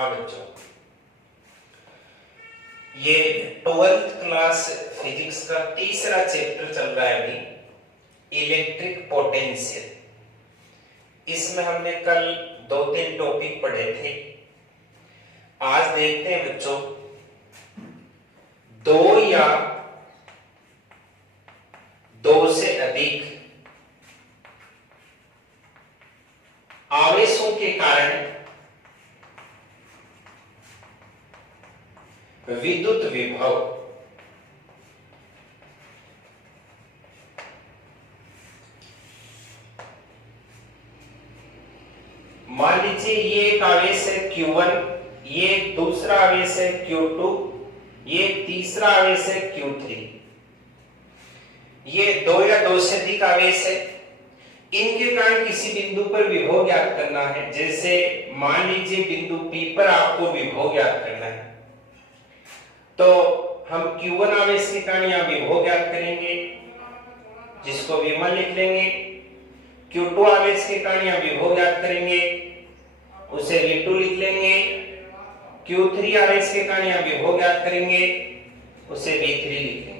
हाँ बच्चों, ये 12th क्लास फिजिक्स का तीसरा चैप्टर चल रहा है अभी, इलेक्ट्रिक पोटेंशियल। इसमें हमने कल 2-3 टॉपिक पढ़े थे। आज देखते हैं बच्चों, दो या दो से अधिक आवेशों के कारण विद्युत विभव मान लीजिए ये एक आवेश है Q1, ये एक दूसरा आवेश है Q2, ये तीसरा आवेश है Q3। ये दो या दो से अधिक आवेश है, इनके कारण किसी बिंदु पर विभव ज्ञात करना है। जैसे मान लीजिए बिंदु P पर आपको विभव ज्ञात करना है, तो हम Q1 आवेश के कारण यहां विभव ज्ञात करेंगे, जिसको V1 लिख लेंगे। Q2 आवेश के कारण यहां विभव ज्ञात करेंगे, उसे V2 लिख लेंगे। Q3 आवेश के कारण यहां विभव ज्ञात करेंगे, उसे V3 लिख लेंगे।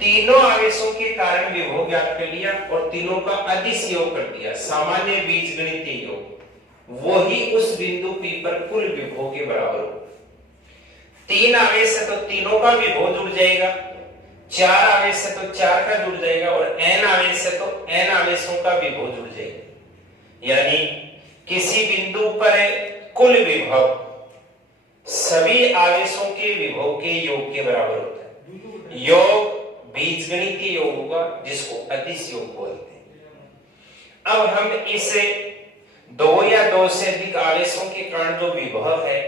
तीनों आवेशों के कारण विभव ज्ञात कर लिया और तीनों का अदिश योग कर दिया, सामान्य बीजगणितीय योग। वही उस बिंदु P पर कुल विभव के बराबर हो। 3 आवेश है तो तीनों का विभव जुड़ जाएगा, 4 आवेश है तो 4 का जुड़ जाएगा, और n आवेश है तो n आवेशों का विभव जुड़ जाएगा। यानी किसी बिंदु पर कुल विभव सभी आवेशों के विभव के योग के बराबर होता है। योग बीजगणितीय योग होगा, जिसको अदिश योग बोलते हैं। अब हम इसे दो या दो से अधिक आवेशों के कारण जो विभव है,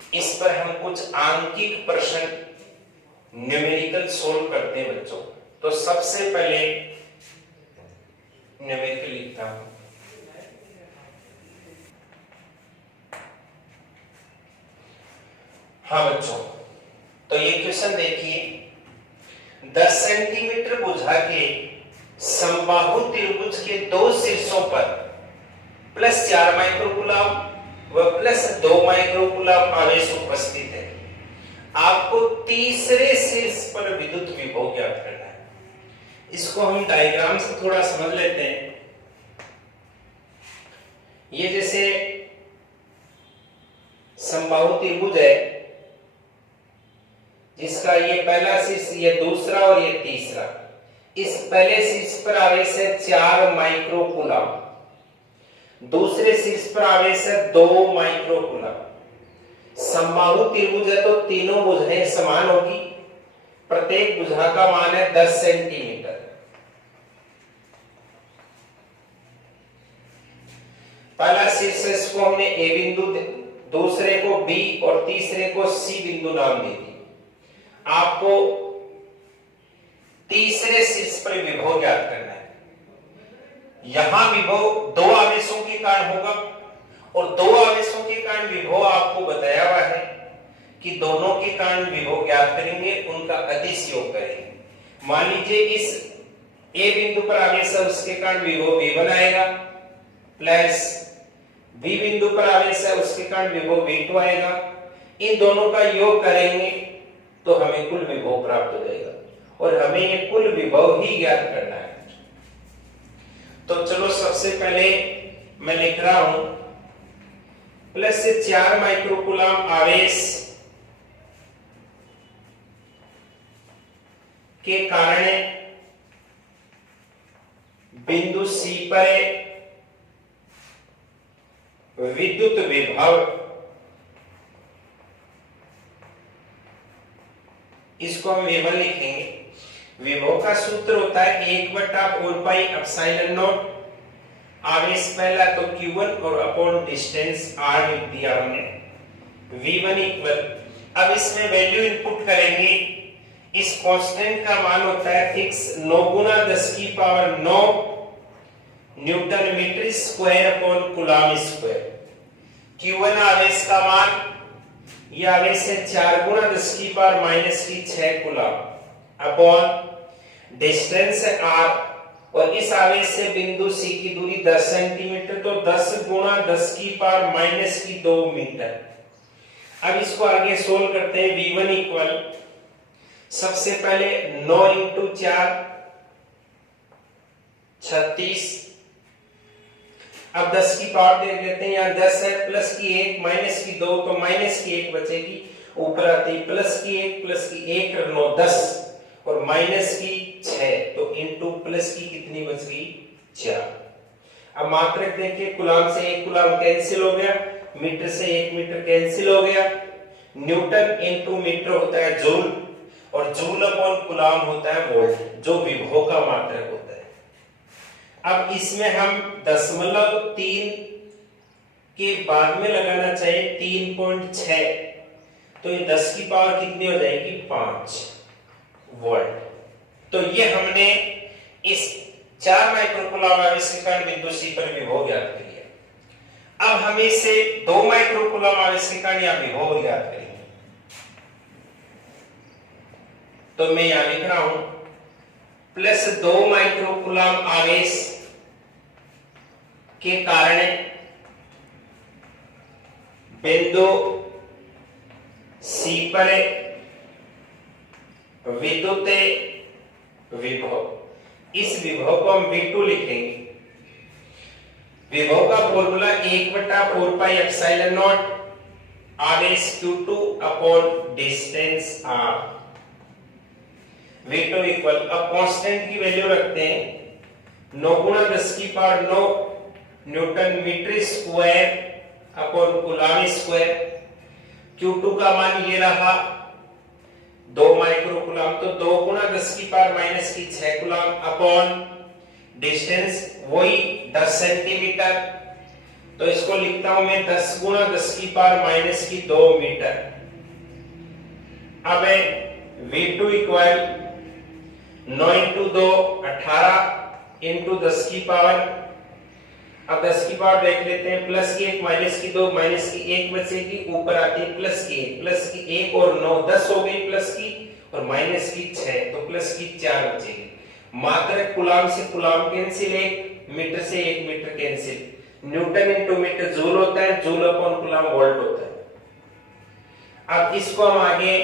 इस पर हम कुछ आंकिक प्रश्न न्यूमेरिकल सोल्व करते हैं बच्चों। तो सबसे पहले न्यूमेरिकल लिखता हूं। हाँ बच्चों, तो ये क्वेश्चन देखिए, 10 सेंटीमीटर भुजा के समबाहु त्रिभुज के दो शीर्षों पर +4 माइक्रोकूलम व +2 माइक्रोकूलम आवेश उपस्थित है। आपको तीसरे शीर्ष पर विद्युत विभव ज्ञात करना है। इसको हम डायग्राम से थोड़ा समझ लेते हैं। ये जैसे समबाहु त्रिभुज है, जिसका ये पहला शीर्ष, ये दूसरा और ये तीसरा। इस पहले शीर्ष पर आवेश है 4 माइक्रोकूलम, दूसरे शीर्ष पर आवेश है 2 माइक्रोकूलम। समबाहु त्रिभुज है तो तीनों भुजाएं समान होगी, प्रत्येक भुजा का मान है 10 सेंटीमीटर। पहला शीर्ष इसको हमने A बिंदु, दूसरे को B और तीसरे को C बिंदु नाम दे दी। आपको तीसरे शीर्ष पर विभव ज्ञात करना है। यहां विभव दो आवेशों के कारण होगा, और दो आवेशों के कारण विभव आपको बताया हुआ है कि दोनों के कारण विभव ज्ञात करेंगे, उनका अदिश योग करेंगे। मान लीजिए इस A बिंदु पर आवेश है, उसके कारण विभव V1 आएगा, प्लस B बिंदु पर आवेश है, उसके कारण विभव V2 आएगा। इन दोनों का योग करेंगे तो हमें कुल विभव प्राप्त हो जाएगा, और हमें ये कुल विभव ही ज्ञात करना है। तो चलो सबसे पहले मैं लिख रहा हूं, +4 माइक्रोकूलम आवेश के कारण बिंदु C पर विद्युत विभव, इसको हम V1 लिखेंगे। विभव का सूत्र होता है 1/4πε0। आवेश पहला तो Q1 और अपॉन डिस्टेंस R लिख दिया हमने। V1 इक्वल, अब इसमें वैल्यू इनपुट करेंगे। इस कांस्टेंट का मान होता है फिक्स 9 गुना 10⁹ newton metre square upon coulomb square. Q1 आवेश का मान, यह आवेश है 4 गुना 10⁻⁻⁶ कूलम अपॉन डिस्टेंस है R और इस आवेश से बिंदु सी की दूरी 10 सेंटीमीटर, तो 10 गुणा 10 की पावर माइनस की 2 मीटर। अब इसको आगे सोल्व करते हैं। V1 इक्वल, सबसे पहले 9 इंटू 4 36। अब 10 की पावर देख लेते हैं, यहाँ 10 है, प्लस की 1 माइनस की 2, तो माइनस की 1 बचेगी, ऊपर आती प्लस की 1 प्लस की 1 और 9 10 और माइनस की 6, तो इनटू प्लस की कितनी बच गई 4। अब मात्रक देखिए, कूलाम से 1 कूलाम कैंसिल हो गया, मीटर से 1 मीटर कैंसिल हो गया। न्यूटन इनटू मीटर होता है जूल, और जूल अपॉन कूलाम होता है वोल्ट, जो विभव का मात्रक होता है। अब इसमें हम 0.3 के बाद में लगाना चाहिए 3.6, तो ये 10 की पावर कितनी हो जाएगी 5 वोल्ट। तो ये हमने इस 4 माइक्रोकूलम आवेश के कारण बिंदु सी पर विभव ज्ञात कर लिया। अब हमें इसे 2 माइक्रोकूलम आवेश के कारण यहां विभव ज्ञात करेंगे। तो मैं यहां लिख रहा हूं प्लस 2 माइक्रोकूलम आवेश के कारण बिंदु सी पर विद्युत विभव, इस विभव को हम V2 लिखेंगे। विभव का फॉर्मूला 1/4 पाई एप्सिलॉन नॉट आवेश Q2 upon distance R। V2 equal, अब कांस्टेंट की वैल्यू रखते हैं 9 गुणा 10 की power 9 newton metre square upon coulomb square. Q2 का मान ये रहा 2 माइक्रोकूलम, तो 2 गुणा 10 की पावर माइनस की 6 कूलम अपॉन डिस्टेंस वही 10 सेंटीमीटर, तो इसको लिखता हूं मैं 10 गुणा 10 की पावर माइनस की 2 मीटर। अब V2 इक्वल 9 इंटू 2 18 इंटू 10 की पावर, अब 10 की पावर देख लेते हैं, प्लस की 1 माइनस की 2 माइनस की 1 बचेगी, ऊपर आती है प्लस की 1, प्लस की 1 और 9 10 हो गई, प्लस की और माइनस की 6, तो प्लस की 4 बचेगी। मात्रक कूलाम से कूलाम कैंसिल, 1 मीटर से 1 metre cancel, newton into metre joule होता है, जूल अपॉन कूलाम वोल्ट होता है। अब इसको हम आगे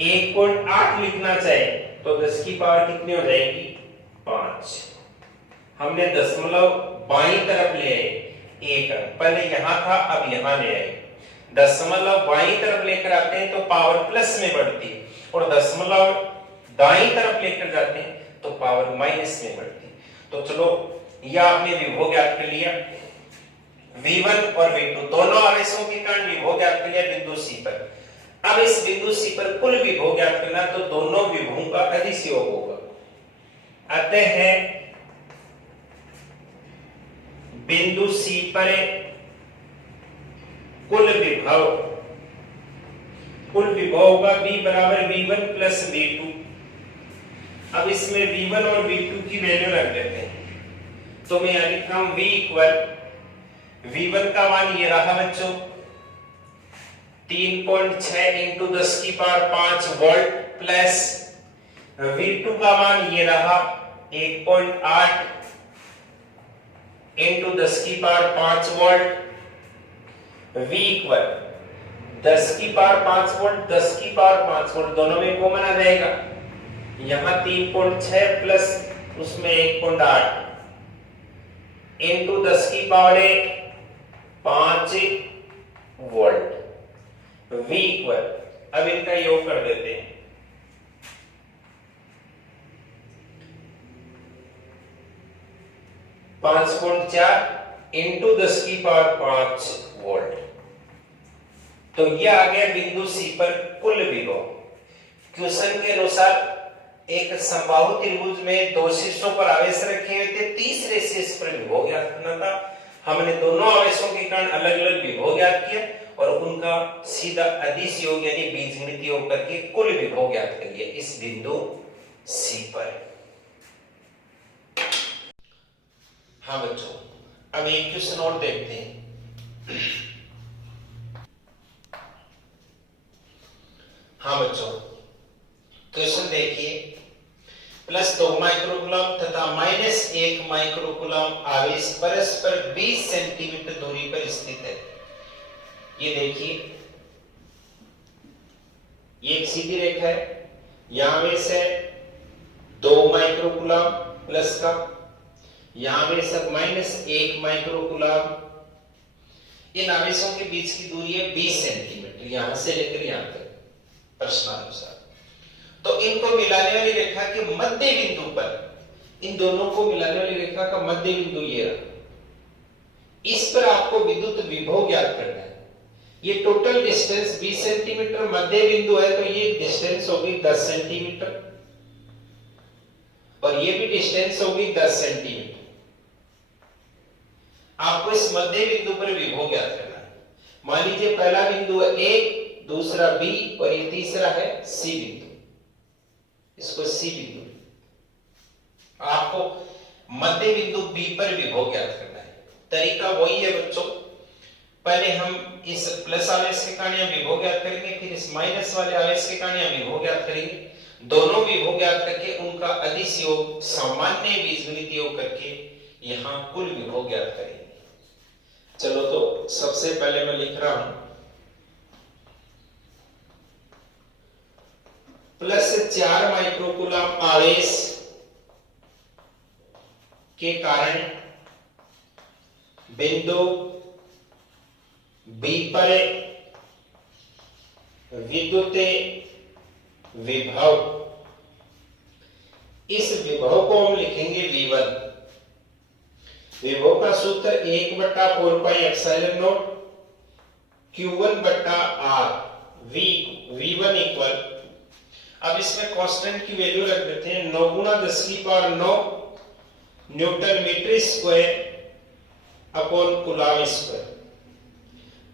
1.8 लिखना चाहे तो 10 की पावर कितनी हो जाएगी 5। हमने दशमलव बाईं तरफ ले आए, एक पहले यहां था अब यहां ले आए। दशमलव बाईं तरफ लेकर आते हैं तो पावर प्लस में बढ़ती, और दशमलव दाईं तरफ लेकर जाते हैं तो पावर माइनस में बढ़ती। तो चलो यह आपने विभव ज्ञात कर लिया। V1 और V2 दोनों आवेशों के कारण विभव ज्ञात कर लिया बिंदु C पर। अब इस बिंदु C पर कुल विभव ज्ञात करना, तो दोनों विभवों का अदिश योग होगा। अतः बिंदु C पर कुल विभव होगा V बराबर V1 प्लस V2। अब इसमें V1 और V2 की वैल्यू रख देते हैं, तो मैं यहां लिख रहा हूं V इक्वल, V1 का मान ये रहा बच्चों 3.6 इंटू 10 की पावर 5 वोल्ट, प्लस V2 का मान ये रहा 1.8 इंटू 10 की पावर 5 वोल्ट। V इक्वल 10 की पावर 5 वोल्ट 10 की पावर 5 वोल्ट दोनों में कॉमन आ जाएगा, यहां 3.6 प्लस उसमें 1.8 इंटू 10 की पावर 5 वोल्ट। V इक्वल, अब इनका योग कर देते हैं, 5.4 इंटू 10 की पावर 5 वोल्ट। तो यह आ गया बिंदु C पर कुल विभव। क्वेश्चन के अनुसार एक समबाहु त्रिभुज में 2 शीर्षों पर आवेश रखे हुए थे, तीसरे शीर्ष पर विभव ज्ञात करना था। हमने दोनों आवेशों के कारण अलग अलग विभव ज्ञात किया और उनका सीधा अदिश योग यानी बीजगणित योग करके कुल विभव ज्ञात कर लिया इस बिंदु C पर। हाँ बच्चों, अब एक क्वेश्चन और देखते हैं। हाँ बच्चों, क्वेश्चन देखिए, +2 माइक्रोकूलम तथा 1 माइक्रोकूलम आवेश परस्पर 20 सेंटीमीटर दूरी पर स्थित है। ये देखिए, ये एक सीधी रेखा है, यहां आवेश है 2 माइक्रोकूलम प्लस का, यहां आवेश है -1 माइक्रोकूलम। इन आवेशों के बीच की दूरी है 20 सेंटीमीटर, यहां से लेकर यहां तक प्रश्नानुसार। तो इनको मिलाने वाली रेखा के मध्य बिंदु पर, इन दोनों को मिलाने वाली रेखा का मध्य बिंदु ये रहा, इस पर आपको विद्युत विभव ज्ञात करना है। ये टोटल डिस्टेंस 20 सेंटीमीटर मध्य बिंदु है, तो ये डिस्टेंस होगी 10 सेंटीमीटर और ये भी डिस्टेंस होगी 10 सेंटीमीटर। आपको इस मध्य बिंदु पर विभव ज्ञात करना है। मान लीजिए पहला बिंदु है A, दूसरा B और ये तीसरा है C बिंदु, इसको C बिंदु। आपको मध्य बिंदु B पर विभव ज्ञात करना है। तरीका वही है बच्चों, पहले हम इस प्लस आवेश के कारण विभव ज्ञात करेंगे, फिर इस माइनस वाले आवेश के कारण विभव ज्ञात करेंगे। दोनों विभव ज्ञात करके उनका अदिश योग, सामान्य बीजगणित योग करके यहां कुल विभव ज्ञात करेंगे। चलो तो सबसे पहले मैं लिख रहा हूं +4 माइक्रोकूलम आवेश के कारण बिंदु B पर विद्युत विभव, इस विभव को हम लिखेंगे V1। विभव का सूत्र 1/4πε0 Q1/R V1 इक्वल, अब इसमें कांस्टेंट की वैल्यू रख देते हैं 9 × 10⁹ newton metre square upon coulomb square.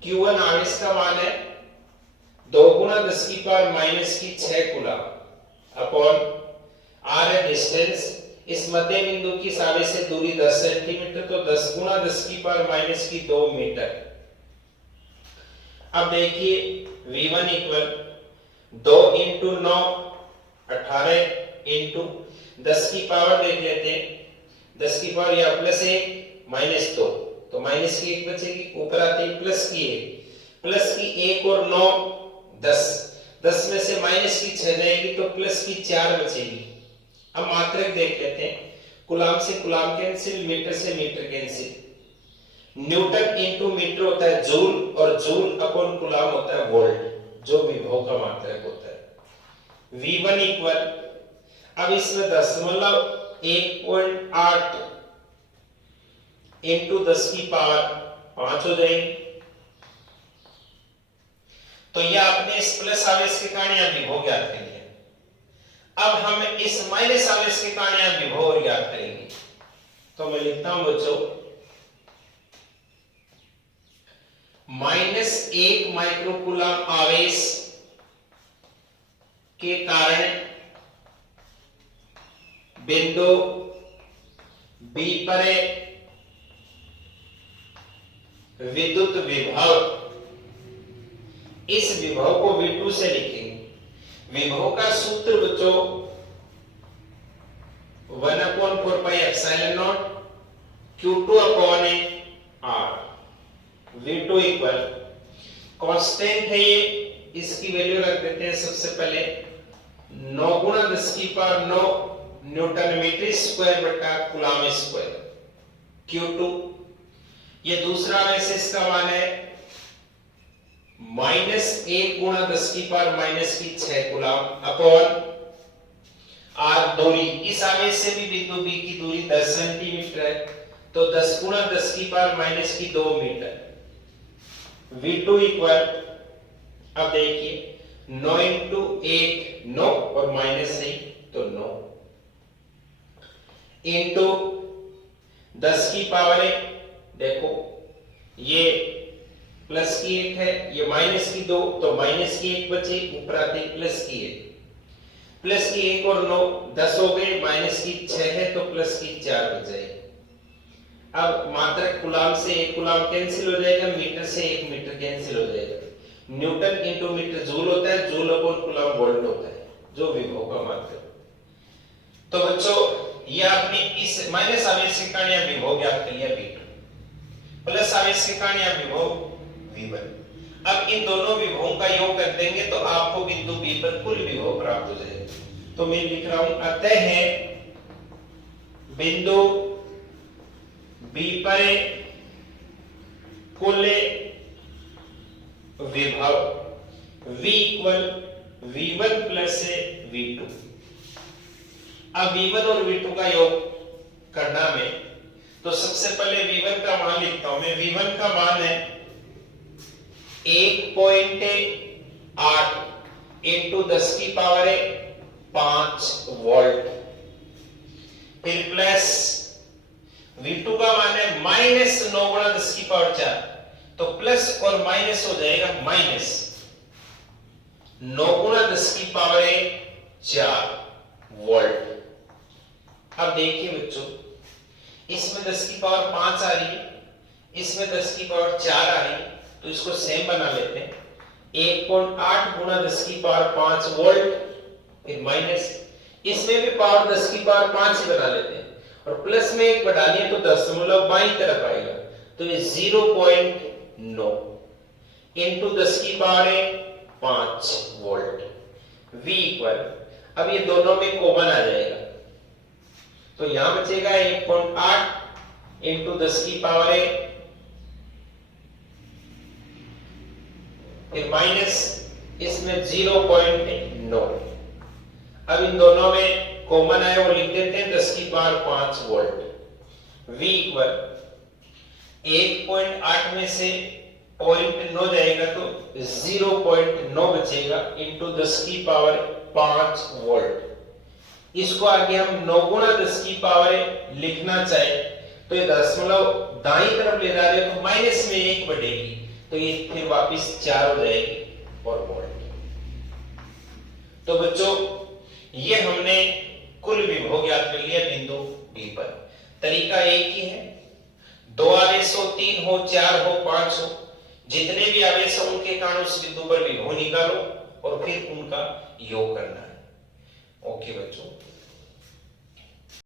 Q1 आवेश का मान है 2 × 10⁻⁻6 कूलम अपॉन R है डिस्टेंस, इस मध्य बिंदु की आवेश से दूरी 10 सेंटीमीटर, तो 10 × 10⁻²2 मीटर। अब देखिए V1 इक्वल 2 × 9 18 × 10 की पावर देख लेते हैं, 10 की पावर या +1 -2, तो माइनस की 1 बचेगी, ऊपर आते ही प्लस की 1 और 9 10, 10 में से माइनस की 6 जाएगी तो प्लस की 4 बचेगी। अब मात्रक देख लेते हैं, कूलम से कूलम कैंसिल, मीटर से metre cancel, newton into metre होता है जूल और जूल अपॉन कूलम होता है वोल्ट, जो विभव का मात्रक होता है। V1 इक्वल, अब इसमें दशमलव 1.8 इंटू 10 की पावर 5 हो जाएगी, तो यह आपने इस प्लस आवेश के कारण यहां विभव ज्ञात कर लिया। अब हम इस माइनस आवेश के कारण यहां विभव ज्ञात करेंगे, तो मैं लिखता हूं बच्चों -1 माइक्रोकूलम आवेश के कारण बिंदु B पर विद्युत विभव, इस विभव को V2 से लिखेंगे। विभव का सूत्र बच्चों 1/4πε0 Q2/R। V2 इक्वल, कांस्टेंट है ये, इसकी वैल्यू रख देते हैं सबसे पहले 9 × 10⁹ न्यूटन मीटर स्क्वायर बटा कूलम स्क्वायर Q2। ये दूसरा आवेश, इसका मान है -1 × 10⁻⁻6 कूलम अपॉन R दूरी, इस आवेश से भी बिंदु B की दूरी 10 सेंटीमीटर है, तो 10 × 10⁻²2 मीटर। V2 इक्वल, अब देखिए 9 × 1 9 और माइनस नहीं तो 9 इंटू 10 की पावर 1, देखो ये प्लस की 1 है, ये माइनस की 2, तो माइनस की 1 बचे, ऊपर आते प्लस की 1, प्लस की 1 और 9 10 हो गए, माइनस की 6 है तो प्लस की 4 बच जाएगी। अब मात्रक कूलम से 1 कूलम कैंसिल हो जाएगा, मीटर से 1 मीटर कैंसिल हो जाएगा। न्यूटन इंटू मीटर जूल होता है, जूल अपॉन कूलम वोल्ट होता है, जो विभव का मात्रक। तो बच्चों ये आपने इस माइनस आवेश के कारण या विभव ज्ञात कर लिया V2, प्लस आवेश के कारण या विभव V1। अब इन दोनों विभवों का योग कर देंगे तो आपको बिंदु P पर कुल विभव प्राप्त हो जाएगा। तो मैं लिख रहा हूं, अतः है बिंदु B पर कुल विभव V equal V1 plus V2। अब V1 और V2 का योग करना में, तो सबसे पहले V1 का मान लिखता हूं मैं। V1 का मान है 1.8 इंटू 10 की पावर 5 वोल्ट, फिर प्लस V2 का मान है माइनस 9 गुणा 10 की पावर 4, तो प्लस और माइनस हो जाएगा माइनस 9 गुणा 10 की पावर 4 वोल्ट। अब देखिए बच्चों, इसमें 10 की पावर 5 आ रही है, इसमें 10 की पावर 4 आ रही है, तो इसको सेम बना लेते हैं। 1.8 गुणा 10 की पावर 5 वोल्ट, फिर माइनस, इसमें भी पावर 10 की पावर 5 ही बना लेते हैं, और प्लस में एक बढ़ा लिया तो दशमलव बाईं तरफ आएगा, तो ये 0.9 इंटू 10 की पावर 5 वोल्ट V इक्वल, अब ये दोनों में कॉमन आ जाएगा, तो यहां बचेगा 1.8 इंटू 10 की पावर फिर माइनस, इसमें 0.9। अब इन दोनों में कॉमन आए वो लिख देते हैं 10 की पावर 5 वोल्ट V इक्वल 1.8 में से 0.9 जाएगा तो 0.9 बचेगा इंटू 10 की पावर 5 वोल्ट। इसको आगे हम 9 गुणा 10 की पावर लिखना चाहे तो ये दशमलव दाईं तरफ ले जा रहे हो तो माइनस में 1 बढ़ेगी, तो ये फिर वापस 4 हो जाएगी और वोल्ट। तो बच्चों ये हमने कुल विभव ज्ञात कर लिया बिंदु B पर। तरीका एक ही है, 2 आवेश हो, 3 हो, 4 हो, 5 हो, जितने भी आवेश हो उनके कारण उस बिंदु पर विभव निकालो और फिर उनका योग करना है। ओके बच्चों।